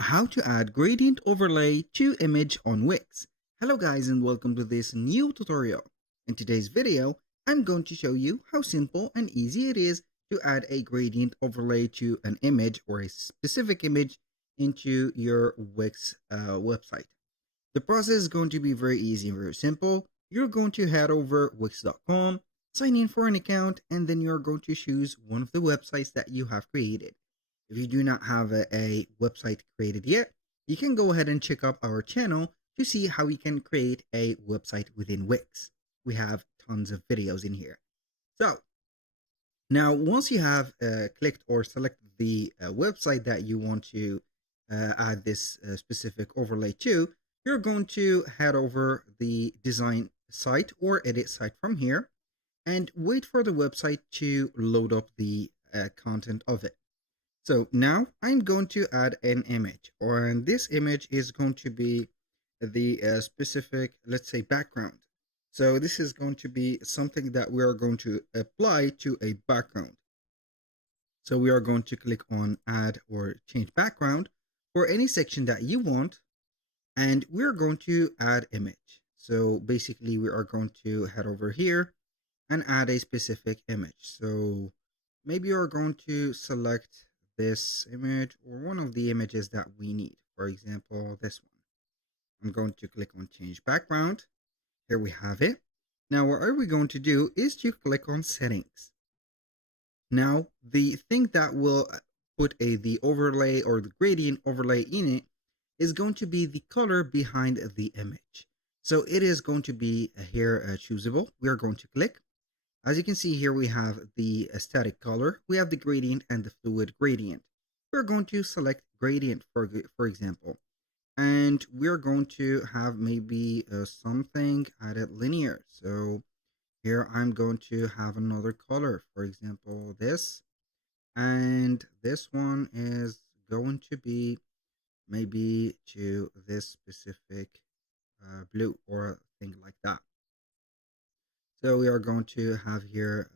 How to add gradient overlay to image on Wix. Hello guys and welcome to this new tutorial. In today's video, I'm going to show you how simple and easy it is to add a gradient overlay to an image or a specific image into your Wix website. The process is going to be very easy and very simple. You're going to head over wix.com, sign in for an account, and then you're going to choose one of the websites that you have created. If you do not have a website created yet, you can go ahead and check out our channel to see how we can create a website within Wix. We have tons of videos in here. So now, once you have clicked or selected the website that you want to add this specific overlay to, you're going to head over the design site or edit site from here and wait for the website to load up the content of it. So now I'm going to add an image, and this image is going to be the specific, let's say, background. So this is going to be something that we are going to apply to a background. So we are going to click on add or change background for any section that you want, and we're going to add image. So basically we are going to head over here and add a specific image. So maybe you're going to select this image or one of the images that we need. For example, this one. I'm going to click on change background. Here we have it. Now what are we going to do is to click on settings. Now the thing that will put the overlay or the gradient overlay in it is going to be the color behind the image. So it is going to be here choosable. We are going to click. As you can see here, we have the static color, we have the gradient and the fluid gradient. We're going to select gradient for example, and we're going to have maybe something added linear. So here I'm going to have another color, for example, this, and this one is going to be maybe to this specific blue or thing like that. So we are going to have here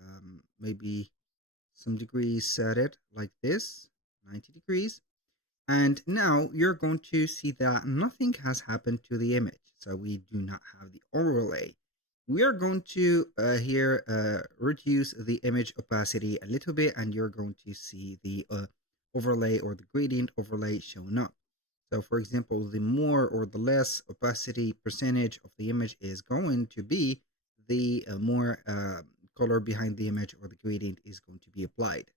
maybe some degrees set it like this, 90 degrees. And now you're going to see that nothing has happened to the image. So we do not have the overlay. We are going to here reduce the image opacity a little bit, and you're going to see the overlay or the gradient overlay showing up. So for example, the more or the less opacity percentage of the image is going to be, the more color behind the image or the gradient is going to be applied.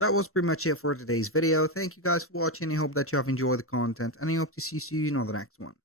That was pretty much it for today's video. Thank you guys for watching. I hope that you have enjoyed the content, and I hope to see you in the next one.